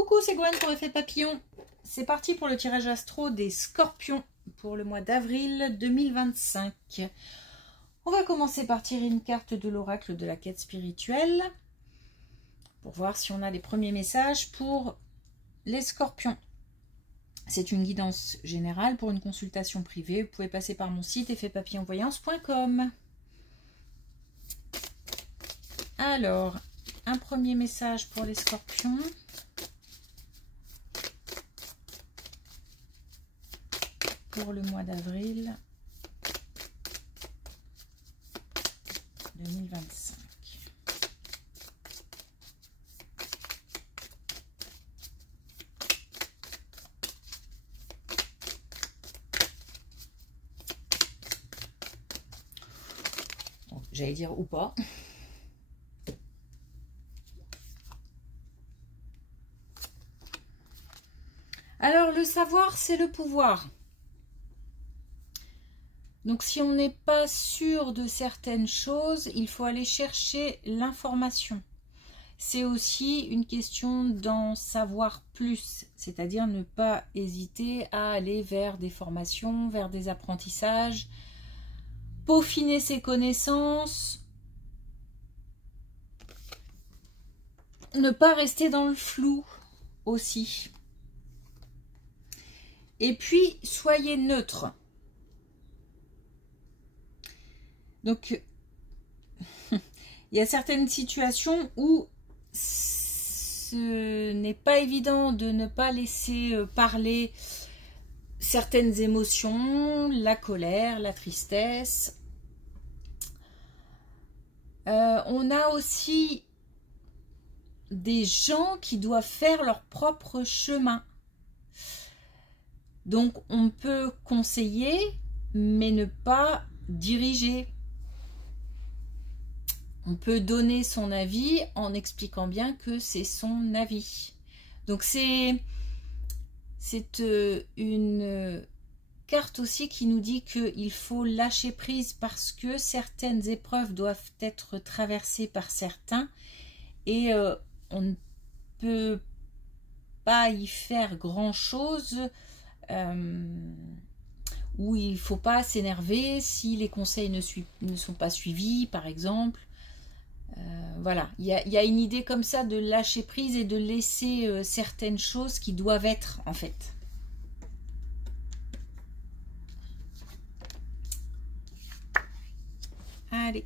Coucou, c'est Gwen pour Effet Papillon. C'est parti pour le tirage astro des Scorpions pour le mois d'avril 2025. On va commencer par tirer une carte de l'oracle de la quête spirituelle pour voir si on a les premiers messages pour les Scorpions. C'est une guidance générale pour une consultation privée. Vous pouvez passer par mon site effetpapillonvoyance.com. Alors, un premier message pour les Scorpions. Pour le mois d'avril 2025. J'allais dire ou pas. Alors, le savoir, c'est le pouvoir. Donc, si on n'est pas sûr de certaines choses, il faut aller chercher l'information. C'est aussi une question d'en savoir plus, c'est-à-dire ne pas hésiter à aller vers des formations, vers des apprentissages, peaufiner ses connaissances, ne pas rester dans le flou aussi. Et puis, soyez neutre. Donc, il y a certaines situations où ce n'est pas évident de ne pas laisser parler certaines émotions, la colère, la tristesse. On a aussi des gens qui doivent faire leur propre chemin. Donc, on peut conseiller, mais ne pas diriger. On peut donner son avis en expliquant bien que c'est son avis. Donc c'est une carte aussi qui nous dit qu'il faut lâcher prise parce que certaines épreuves doivent être traversées par certains et on ne peut pas y faire grand-chose où il ne faut pas s'énerver si les conseils ne sont pas suivis, par exemple. Voilà, il y a une idée comme ça de lâcher prise et de laisser certaines choses qui doivent être en fait. Allez.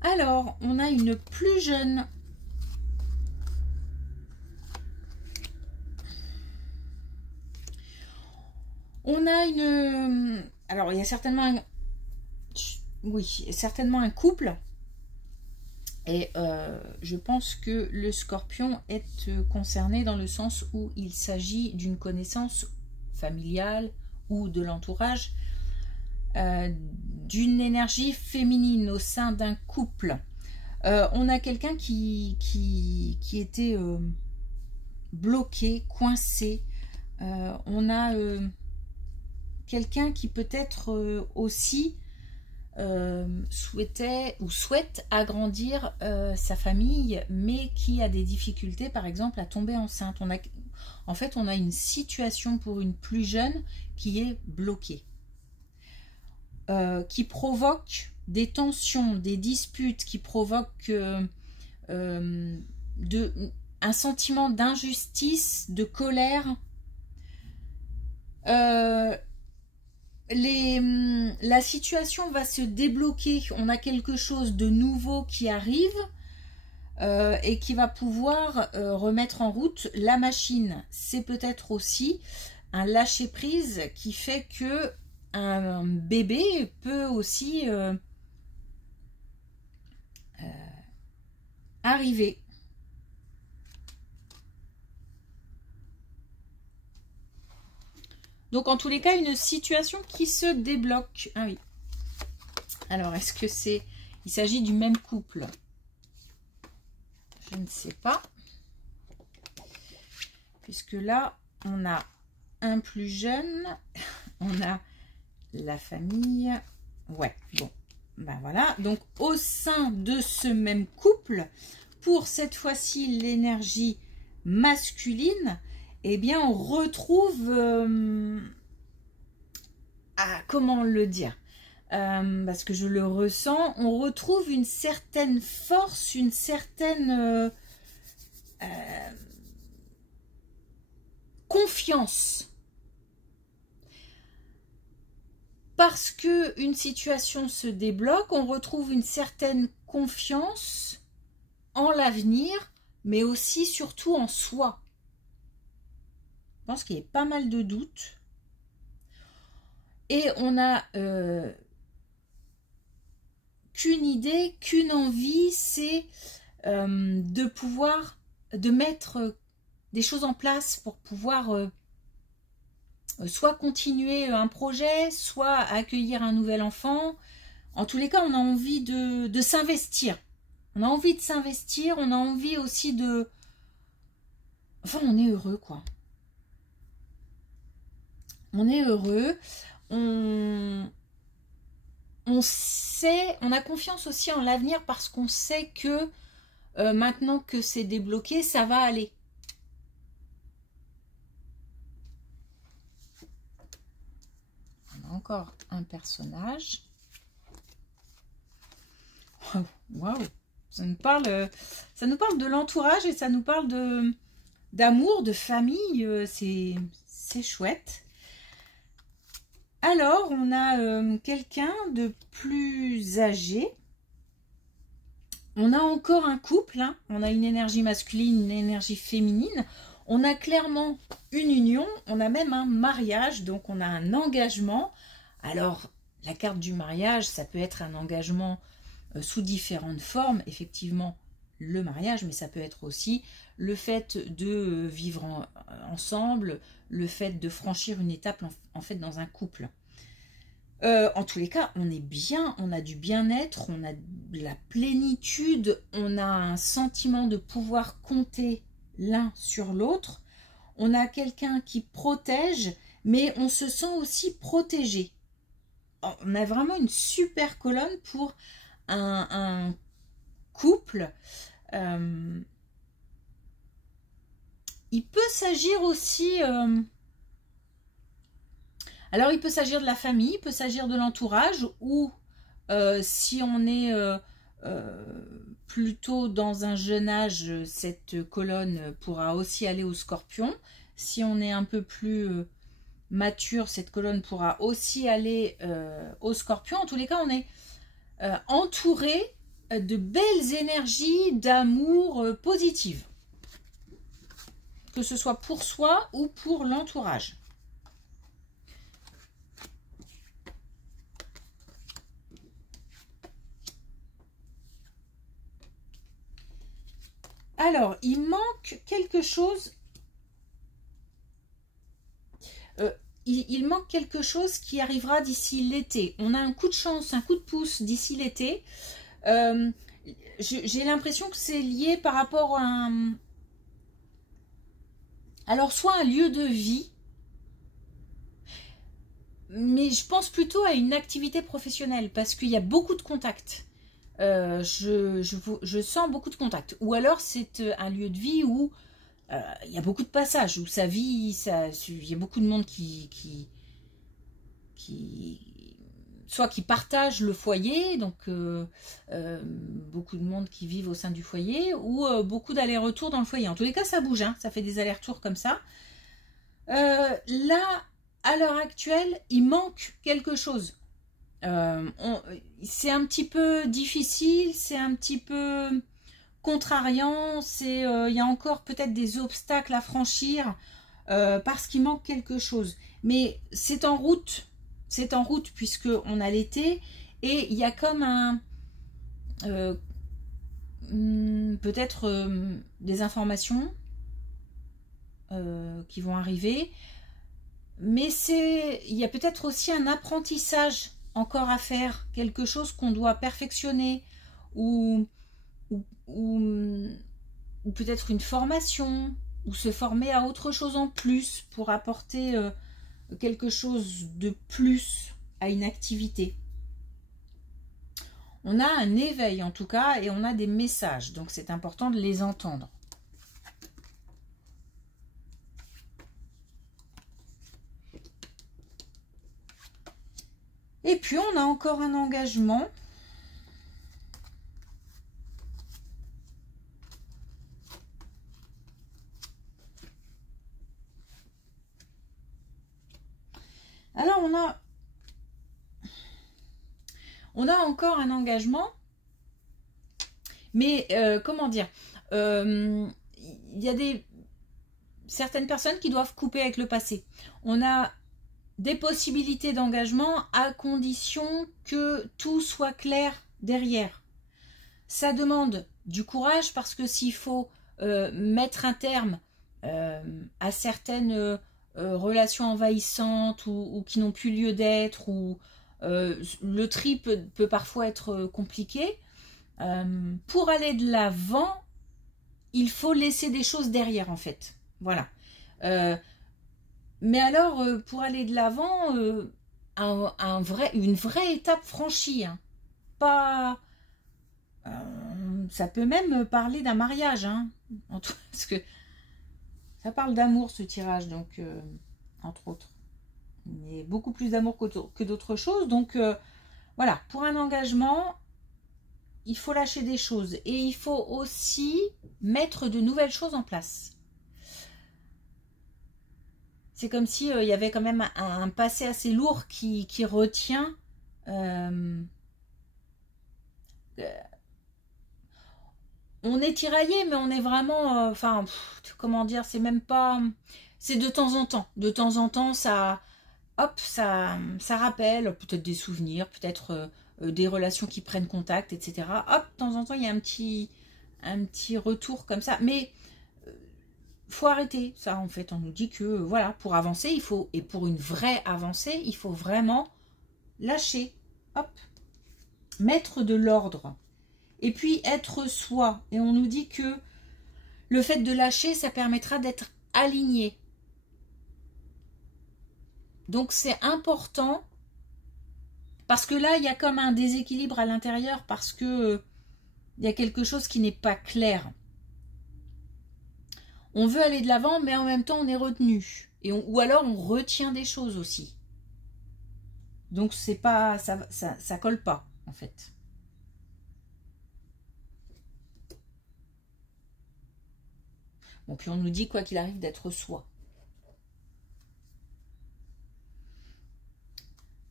Alors, on a une plus jeune. On a une... Alors, il y a certainement un... Oui, certainement un couple. Et je pense que le Scorpion est concerné dans le sens où il s'agit d'une connaissance familiale ou de l'entourage, d'une énergie féminine au sein d'un couple. On a quelqu'un qui était bloqué, coincé. On a... quelqu'un qui peut-être aussi souhaitait ou souhaite agrandir sa famille, mais qui a des difficultés, par exemple, à tomber enceinte. En fait, on a une situation pour une plus jeune qui est bloquée, qui provoque des tensions, des disputes, qui provoque un sentiment d'injustice, de colère. La situation va se débloquer, on a quelque chose de nouveau qui arrive et qui va pouvoir remettre en route la machine. C'est peut-être aussi un lâcher-prise qui fait que un bébé peut aussi arriver. Donc, en tous les cas, une situation qui se débloque. Ah oui. Alors, est-ce que c'est... Il s'agit du même couple? Je ne sais pas. Puisque là, on a un plus jeune. On a la famille. Ouais, bon. ben voilà, donc au sein de ce même couple, pour cette fois-ci l'énergie masculine, eh bien on retrouve, comment le dire, parce que je le ressens, on retrouve une certaine force, une certaine confiance. Parce que une situation se débloque, on retrouve une certaine confiance en l'avenir, mais aussi surtout en soi. Je pense qu'il y a pas mal de doutes. Et on a qu'une idée, qu'une envie, c'est de pouvoir, de mettre des choses en place pour pouvoir soit continuer un projet, soit accueillir un nouvel enfant. En tous les cas, on a envie de s'investir. On a envie de s'investir, on a envie aussi de... Enfin, on est heureux, quoi. On est heureux, on sait, on a confiance aussi en l'avenir parce qu'on sait que maintenant que c'est débloqué, ça va aller. On a encore un personnage. Waouh, ça nous parle de l'entourage et ça nous parle d'amour, de famille. C'est chouette. Alors, on a quelqu'un de plus âgé. On a encore un couple, hein. On a une énergie masculine, une énergie féminine. On a clairement une union, on a même un mariage, donc on a un engagement. Alors, la carte du mariage, ça peut être un engagement sous différentes formes, effectivement, le mariage, mais ça peut être aussi le fait de vivre ensemble, le fait de franchir une étape en fait dans un couple. En tous les cas, on est bien, on a du bien-être, on a de la plénitude, on a un sentiment de pouvoir compter l'un sur l'autre. On a quelqu'un qui protège, mais on se sent aussi protégé. On a vraiment une super colonne pour un couple. Il peut s'agir aussi... alors, il peut s'agir de la famille, il peut s'agir de l'entourage, ou si on est plutôt dans un jeune âge, cette colonne pourra aussi aller au Scorpion. Si on est un peu plus mature, cette colonne pourra aussi aller au Scorpion. En tous les cas, on est entouré de belles énergies d'amour positives, que ce soit pour soi ou pour l'entourage. Alors, il manque quelque chose. Il manque quelque chose qui arrivera d'ici l'été. On a un coup de chance, un coup de pouce d'ici l'été. J'ai l'impression que c'est lié par rapport à un... Alors, soit un lieu de vie, mais je pense plutôt à une activité professionnelle, parce qu'il y a beaucoup de contacts. Je sens beaucoup de contacts. Ou alors, c'est un lieu de vie où il y a beaucoup de passages, où sa vie, il y a beaucoup de monde soit qui partage le foyer, donc beaucoup de monde qui vivent au sein du foyer, ou beaucoup d'allers-retours dans le foyer. En tous les cas, ça bouge, hein, ça fait des allers-retours comme ça. Là, à l'heure actuelle, il manque quelque chose. C'est un petit peu difficile, c'est un petit peu contrariant, il y a encore peut-être des obstacles à franchir parce qu'il manque quelque chose. Mais c'est en route puisqu'on a l'été et il y a comme un... peut-être des informations qui vont arriver, mais il y a peut-être aussi un apprentissage encore à faire, quelque chose qu'on doit perfectionner ou peut-être une formation ou se former à autre chose en plus pour apporter quelque chose de plus à une activité. On a un éveil en tout cas et on a des messages. Donc c'est important de les entendre. Et puis on a encore un engagement. Alors on a encore un engagement, mais comment dire, il y a certaines personnes qui doivent couper avec le passé. On a des possibilités d'engagement à condition que tout soit clair derrière. Ça demande du courage parce que s'il faut mettre un terme à certaines relations envahissantes ou qui n'ont plus lieu d'être, ou le tri peut parfois être compliqué, pour aller de l'avant, il faut laisser des choses derrière en fait. Voilà. Mais alors, pour aller de l'avant, une vraie étape franchie. Hein. Pas, ça peut même parler d'un mariage. Hein, parce que ça parle d'amour, ce tirage, donc, entre autres. Il y a beaucoup plus d'amour que d'autres choses. Donc, voilà, pour un engagement, il faut lâcher des choses. Et il faut aussi mettre de nouvelles choses en place. C'est comme si il y avait quand même un passé assez lourd qui retient. On est tiraillé, mais on est vraiment... enfin, comment dire, c'est même pas... C'est de temps en temps. De temps en temps, ça... Hop, ça rappelle peut-être des souvenirs, peut-être des relations qui prennent contact, etc. Hop, de temps en temps, il y a un petit retour comme ça. Mais... faut arrêter ça en fait. On nous dit que voilà, pour avancer, il faut, et pour une vraie avancée, il faut vraiment lâcher, hop, mettre de l'ordre et puis être soi. Et on nous dit que le fait de lâcher, ça permettra d'être aligné. Donc c'est important parce que là, il y a comme un déséquilibre à l'intérieur parce que il y a quelque chose qui n'est pas clair. On veut aller de l'avant, mais en même temps, on est retenu. Ou alors, on retient des choses aussi. Donc, c'est pas, ça colle pas, en fait. Bon, puis on nous dit, quoi qu'il arrive, d'être soi.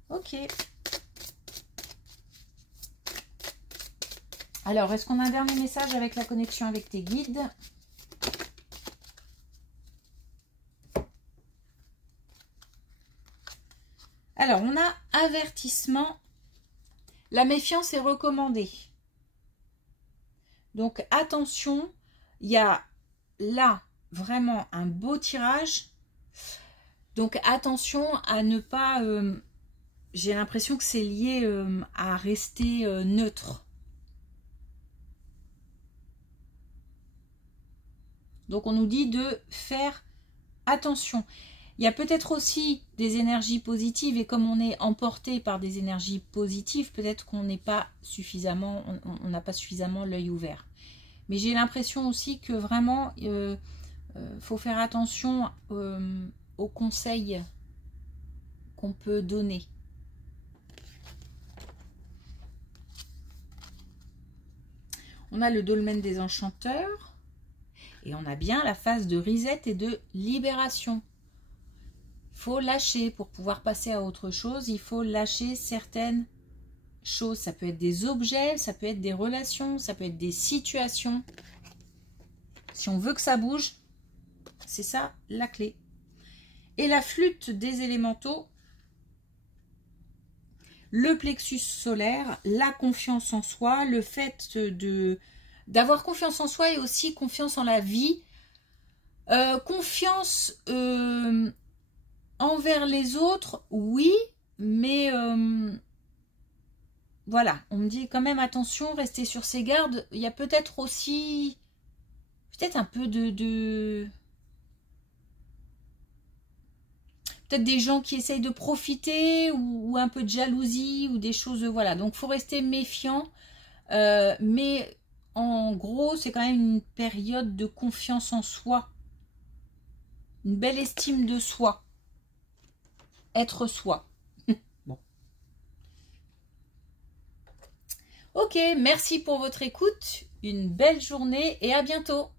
Ok. Alors, est-ce qu'on a un dernier message avec la connexion avec tes guides ? Alors, on a avertissement. La méfiance est recommandée. Donc, attention, il y a là vraiment un beau tirage. Donc, attention à ne pas... j'ai l'impression que c'est lié à rester neutre. Donc, on nous dit de faire attention. Il y a peut-être aussi des énergies positives et comme on est emporté par des énergies positives, peut-être qu'on n'est pas suffisamment, on n'a pas suffisamment l'œil ouvert. Mais j'ai l'impression aussi que vraiment, faut faire attention aux conseils qu'on peut donner. On a le dolmen des enchanteurs et on a bien la phase de reset et de libération. Il faut lâcher pour pouvoir passer à autre chose. Il faut lâcher certaines choses. Ça peut être des objets, ça peut être des relations, ça peut être des situations. Si on veut que ça bouge, c'est ça la clé. Et la flûte des élémentaux, le plexus solaire, la confiance en soi, le fait d'avoir confiance en soi et aussi confiance en la vie. Confiance... envers les autres, oui, mais voilà, on me dit quand même attention, restez sur ses gardes. Il y a peut-être aussi, peut-être un peu peut-être des gens qui essayent de profiter ou un peu de jalousie ou des choses, voilà. Donc, il faut rester méfiant. Mais en gros, c'est quand même une période de confiance en soi. Une belle estime de soi. Être soi. Bon. Ok, merci pour votre écoute. Une belle journée et à bientôt.